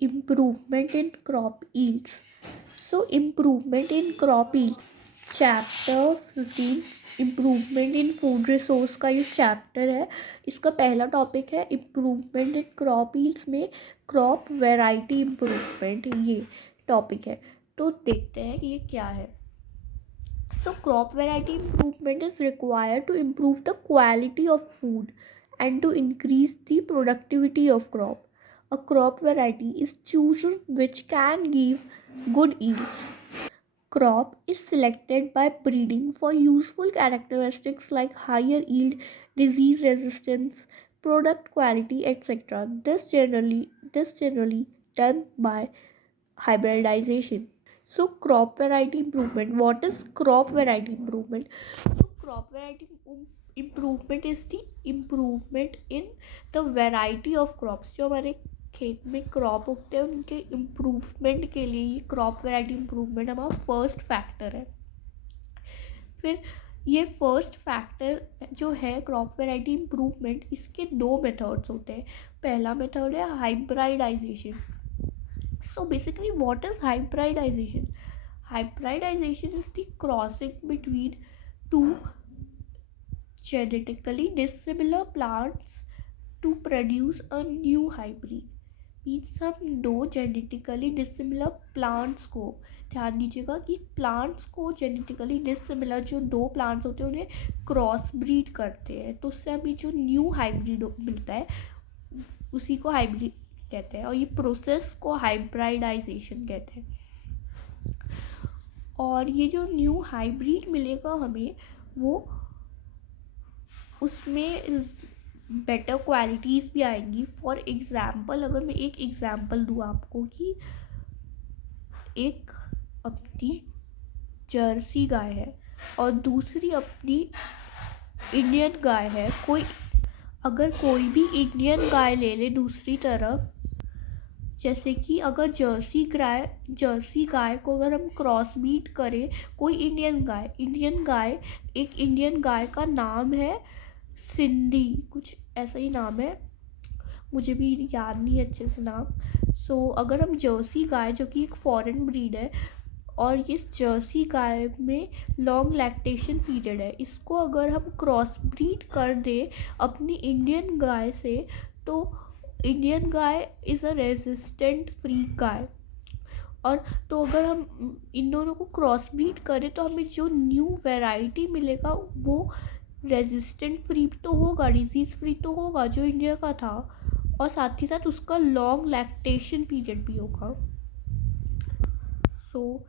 improvement in crop yields. So improvement in crop yields, chapter 15 improvement in food resource का ये chapter है। इसका पहला टॉपिक है इम्प्रूवमेंट इन क्रॉप यील्ड्स में क्रॉप वैरायटी इम्प्रूवमेंट, ये टॉपिक है। तो देखते हैं कि ये क्या है। So crop variety improvement is required to improve the quality of food and to increase the productivity of crop. A crop variety is chosen which can give good yields. Crop is selected by breeding for useful characteristics like higher yield, disease resistance, product quality, etc. This generally done by hybridization. So crop variety improvement. What is crop variety improvement? So crop variety improvement is the improvement in the variety of crops. जो हमारे खेत में crop उगते हैं उनके improvement के लिए ये क्रॉप वैरायटी इम्प्रूवमेंट हमारा फर्स्ट फैक्टर है। फिर ये फर्स्ट फैक्टर जो है क्रॉप वैरायटी इम्प्रूवमेंट, इसके दो मेथड्स होते हैं। पहला मेथड है hybridisation. So basically what is hybridization? Hybridization is the crossing between two genetically dissimilar plants to produce a new hybrid. Means हम दो जेनेटिकली डिसिमिलर प्लांट्स को, ध्यान दीजिएगा कि प्लांट्स को जेनेटिकली डिसिमिलर जो दो प्लांट्स होते हैं उन्हें क्रॉस ब्रीड करते हैं, तो उससे हमें जो न्यू हाइब्रिड मिलता है उसी को हाइब्रिड कहते हैं, और ये प्रोसेस को हाइब्रिडाइजेशन कहते हैं। और ये जो न्यू हाइब्रिड मिलेगा हमें, वो उसमें बेटर क्वालिटीज़ भी आएंगी। फॉर एग्ज़ाम्पल अगर मैं एक एग्ज़ाम्पल दूँ आपको कि एक अपनी जर्सी गाय है और दूसरी अपनी इंडियन गाय है, अगर कोई भी इंडियन गाय ले ले दूसरी तरफ, जैसे कि अगर जर्सी गाय को अगर हम क्रॉस बीट करें कोई इंडियन गाय, एक इंडियन गाय का नाम है सिंधी, कुछ ऐसा ही नाम है, मुझे भी याद नहीं अच्छे से नाम। सो अगर हम जर्सी गाय जो कि एक फॉरेन ब्रीड है और इस जर्सी गाय में लॉन्ग लैक्टेशन पीरियड है, इसको अगर हम क्रॉस ब्रीड कर दे अपनी इंडियन गाय से, तो इंडियन गाय इज़ अ रेजिस्टेंट फ्री गाय। और तो अगर हम इन दोनों को क्रॉस ब्रीड करें तो हमें जो न्यू वैरायटी मिलेगा वो रेजिस्टेंट फ्री तो होगा, डिजीज़ फ्री तो होगा जो इंडिया का था, और साथ ही साथ उसका लॉन्ग लैक्टेशन पीरियड भी होगा। सो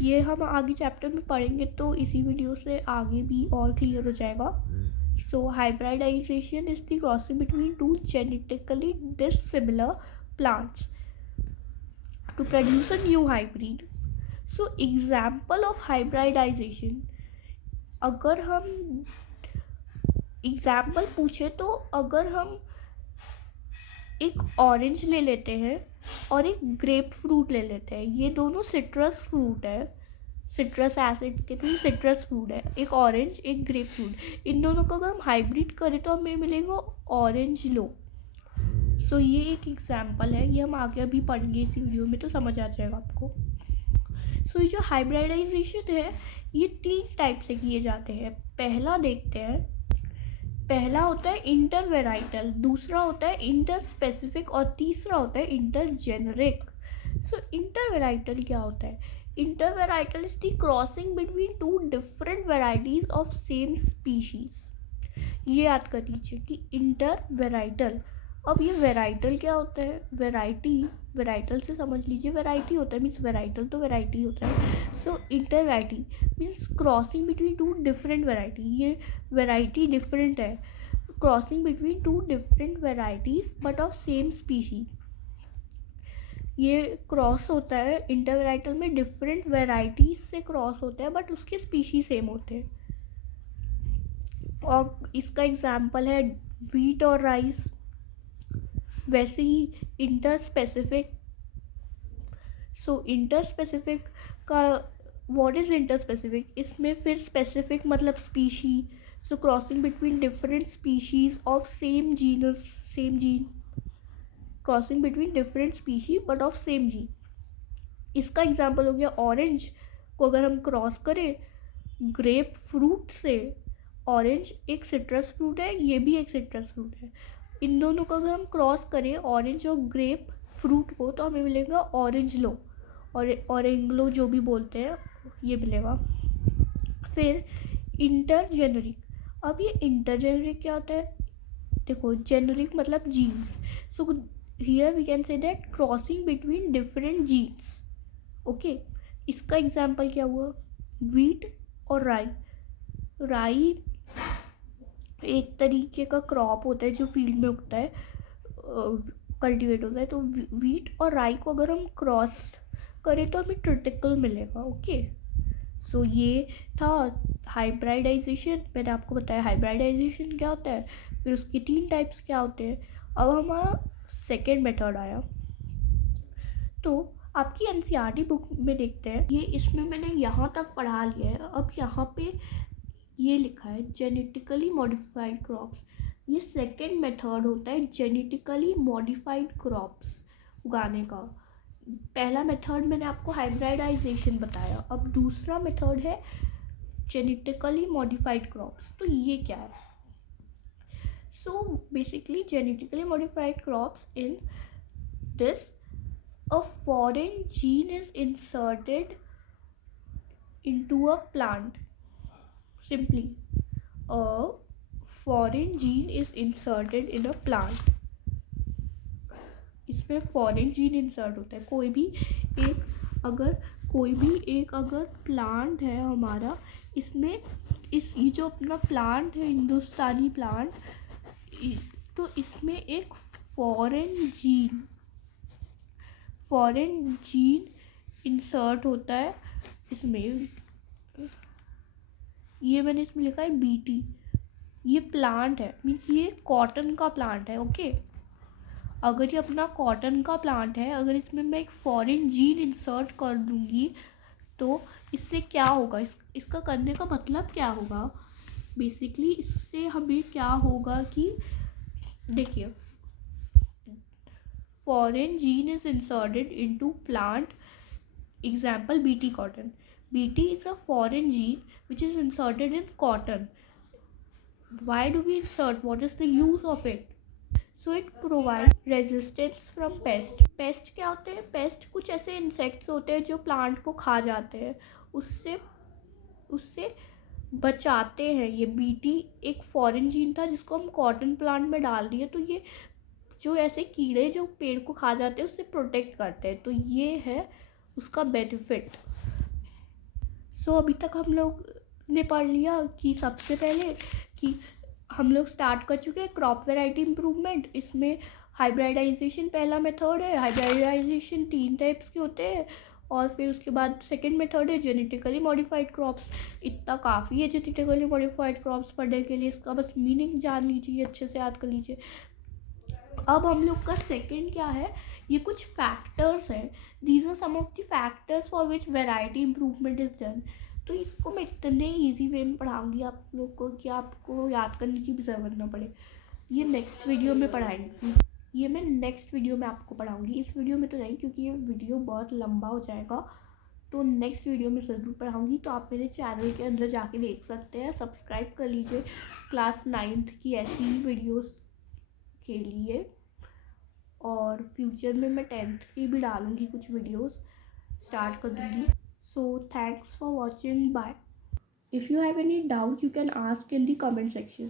ये हम आगे चैप्टर में पढ़ेंगे, तो इसी वीडियो से आगे भी और क्लियर हो जाएगा। So hybridization is the crossing between two genetically dissimilar plants to produce a new hybrid. So example of hybridization, अगर हम एग्जाम्पल पूछे तो अगर हम एक ऑरेंज ले लेते हैं और एक ग्रेप फ्रूट ले लेते हैं, ये दोनों सिट्रस फ्रूट है, सिट्रस एसिड के थ्रू सिट्रस फ्रूट है, एक ऑरेंज एक ग्रेप फ्रूट, इन दोनों को अगर हम हाइब्रिड करें तो हमें मिलेगा ऑरेंज लो। सो ये एक एग्जाम्पल है, ये हम आगे अभी पढ़ेंगे इसी वीडियो में, तो समझ आ जाएगा आपको। सो ये जो हाइब्रिडाइजेशन है ये 3 टाइप से किए जाते हैं। पहला देखते हैं, पहला होता है इंटर वेराइटल, दूसरा होता है इंटर स्पेसिफिक और तीसरा होता है इंटर जेनरिक। सो इंटर वेराइटल क्या होता है? Intervarietal is the crossing between two different varieties of same species. ये याद कर लीजिए कि इंटरवेराइटल। अब ये वेराइटल क्या होता है? वेराइटल से समझ लीजिए वेराइटी होता है, मीन्स वेराइटल तो वेराइटी होता है। So intervariety means crossing between two different variety, ये वेराइटी डिफरेंट है, crossing between two different varieties but of same species. ये क्रॉस होता है इंटरवेराइटल में, डिफरेंट वेराइटीज से क्रॉस होता है बट उसके स्पीशीज सेम होते हैं। और इसका एग्जांपल है व्हीट और राइस। वैसे ही इंटर स्पेसिफिक, सो इंटर स्पेसिफिक का व्हाट इज़ इंटर स्पेसिफिक, इसमें फिर स्पेसिफिक मतलब species, so crossing between different species of same genus, same gene, crossing between different species but of same gene. इसका example हो गया orange को अगर हम क्रॉस करें ग्रेप फ्रूट से, ऑरेंज एक सिट्रस फ्रूट है, ये भी एक सिट्रस फ्रूट है, इन दोनों को अगर हम क्रॉस करें ऑरेंज और ग्रेप फ्रूट को तो हमें मिलेगा ऑरेंज लो और ऑरेंगलो जो भी बोलते हैं ये मिलेगा। फिर इंटरजेनरिक, अब ये इंटरजेनरिक क्या होता है, देखो जेनरिक मतलब genes, so here we can say that crossing between different genes. Okay, इसका एग्जाम्पल क्या हुआ, वीट और राई। राई एक तरीके का क्रॉप होता है जो फील्ड में उगता है, कल्टीवेट होता है, तो वीट और राई को अगर हम क्रॉस करें तो हमें ट्रिटिकल मिलेगा। ओके, सो ये था हाइब्रिडाइजेशन, मैंने आपको बताया हाइब्रिडाइजेशन क्या होता है, फिर उसके 3 टाइप्स क्या होते हैं। अब हमारा सेकेंड मेथड आया, तो आपकी एनसीईआरटी बुक में देखते हैं, ये इसमें मैंने यहाँ तक पढ़ा लिया है। अब यहाँ पे ये लिखा है जेनेटिकली मॉडिफाइड क्रॉप्स, ये सेकेंड मेथड होता है जेनेटिकली मॉडिफाइड क्रॉप्स उगाने का। पहला मेथड मैंने आपको हाइब्रिडाइजेशन बताया, अब दूसरा मेथड है जेनेटिकली मॉडिफाइड क्रॉप्स। तो ये क्या है, so basically genetically modified crops in this a foreign gene is inserted into a plant. Simply, a foreign gene is inserted in a plant. इसमें फॉरेन जीन इंसर्ट होता है, कोई भी एक अगर प्लांट है हमारा, इसमें ये जो अपना प्लांट है हिंदुस्तानी प्लांट, तो इसमें एक फॉरेन जीन इंसर्ट होता है इसमें। ये मैंने इसमें लिखा है बीटी, ये प्लांट है, मीन्स ये कॉटन का प्लांट है। ओके, अगर ये अपना कॉटन का प्लांट है, अगर इसमें मैं एक फॉरेन जीन इंसर्ट कर दूंगी तो इससे क्या होगा, इसका करने का मतलब क्या होगा, बेसिकली इससे हमें क्या होगा कि देखिए, foreign gene is inserted into plant, example bt cotton. bt is a foreign gene which is inserted in cotton. Why do we insert, what is the use of it, so it provides resistance from pest क्या होते हैं, paste कुछ ऐसे insects होते हैं जो plant को खा जाते हैं, उससे बचाते हैं। ये बीटी एक फॉरेन जीन था जिसको हम कॉटन प्लांट में डाल दिए, तो ये जो ऐसे कीड़े जो पेड़ को खा जाते हैं उससे प्रोटेक्ट करते हैं, तो ये है उसका बेनिफिट। सो अभी तक हम लोग ने पढ़ लिया कि सबसे पहले कि हम लोग स्टार्ट कर चुके हैं क्रॉप वैरायटी इम्प्रूवमेंट, इसमें हाइब्रिडाइजेशन पहला मेथड है। हाइब्रिडाइजेशन 3 टाइप्स के होते हैं, और फिर उसके बाद सेकेंड मेथड है जेनेटिकली मॉडिफाइड क्रॉप्स। इतना काफ़ी है जेनेटिकली मॉडिफाइड क्रॉप्स पढ़ने के लिए, इसका बस मीनिंग जान लीजिए, अच्छे से याद कर लीजिए। अब हम लोग का सेकंड क्या है, ये कुछ फैक्टर्स हैं, these are some of the factors for which variety improvement is done. तो इसको मैं इतने इजी वे में पढ़ाऊंगी आप लोग को कि आपको याद करने की भी ज़रूरत ना पड़े। ये नेक्स्ट वीडियो में पढ़ाएंगी, ये मैं नेक्स्ट वीडियो में आपको पढ़ाऊंगी, इस वीडियो में तो नहीं क्योंकि ये वीडियो बहुत लंबा हो जाएगा, तो नेक्स्ट वीडियो में ज़रूर पढ़ाऊंगी। तो आप मेरे चैनल के अंदर जाके देख सकते हैं, सब्सक्राइब कर लीजिए क्लास 9th की ऐसी ही वीडियोस के लिए, और फ्यूचर में मैं 10th की भी डालूँगी, कुछ वीडियोस स्टार्ट कर दूँगी। So thanks for watching, bye. If you have any doubt you can ask in the comment section.